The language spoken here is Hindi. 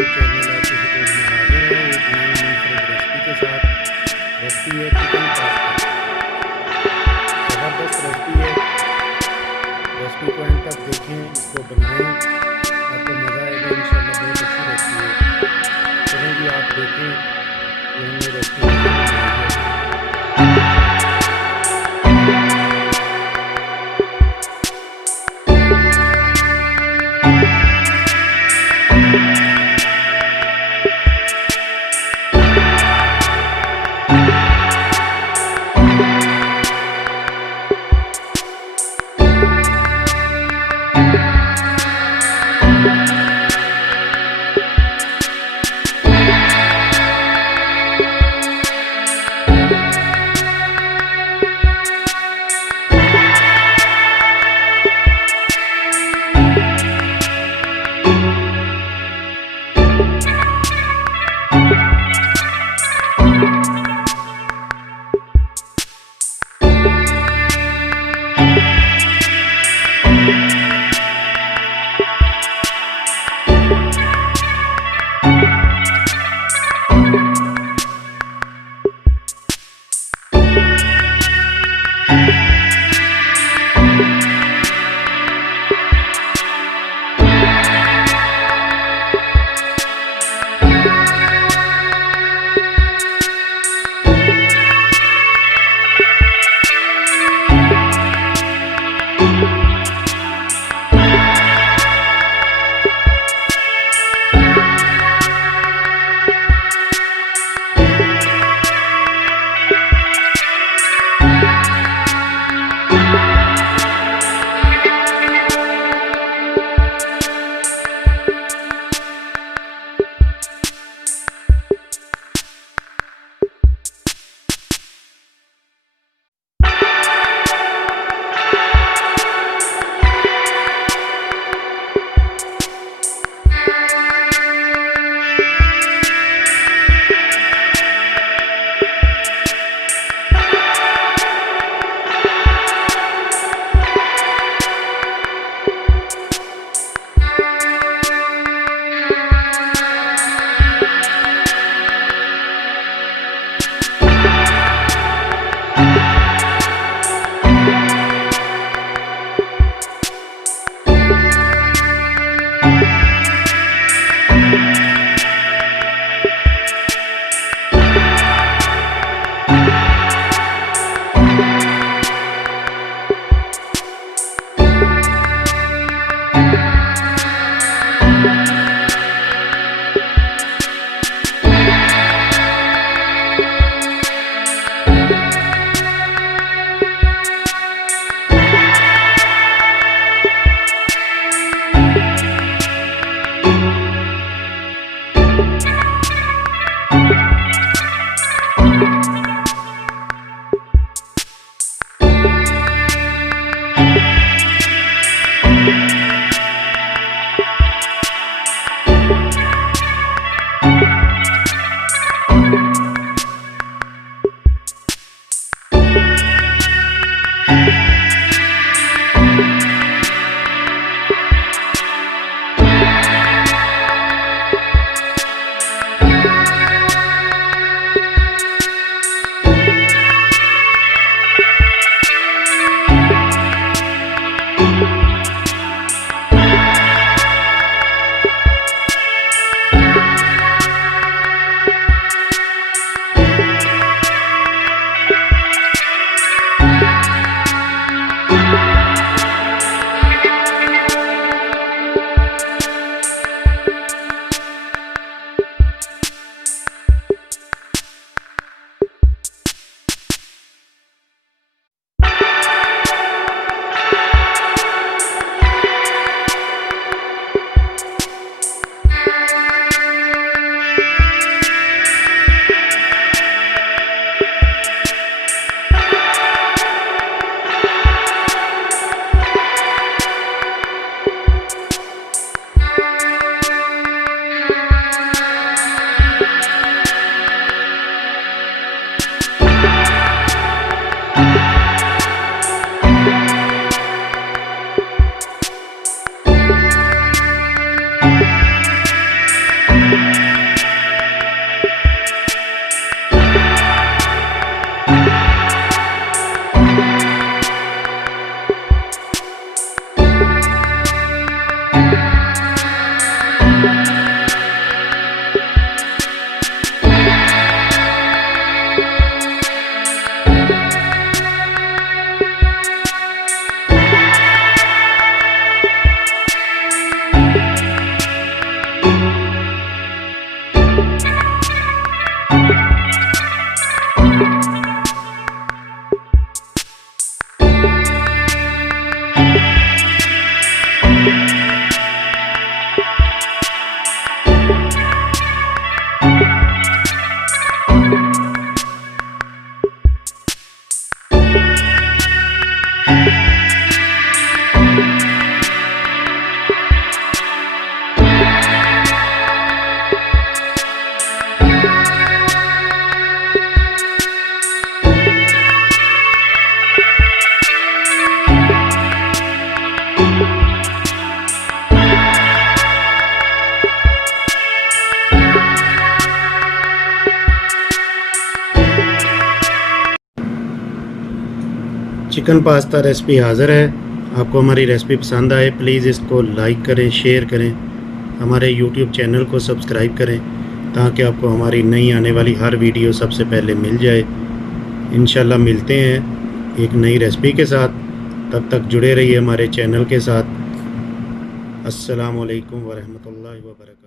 चैनल आपके सपोर्ट में हाजिर है एक नई मुनफरद रेसिपी के साथ। रेसिपी है चिकन पास्ता। ज़बरदस्त रेसिपी है, रेसिपी को एंड तक देखें, इसको बनाएं, आपको मज़ा आएगा इंशाल्लाह। बहुत अच्छी रेसिपी है, चलें भी आप देखें कि हमने रेसिपी बनाई है। चिकन पास्ता रेसिपी हाज़िर है। आपको हमारी रेसिपी पसंद आए प्लीज़ इसको लाइक करें, शेयर करें, हमारे यूट्यूब चैनल को सब्सक्राइब करें ताकि आपको हमारी नई आने वाली हर वीडियो सबसे पहले मिल जाए। इंशाल्लाह मिलते हैं एक नई रेसिपी के साथ, तब तक जुड़े रहिए हमारे चैनल के साथ। अस्सलामु अलैकुम वरहमतुल्लाहि वबरकातुहू।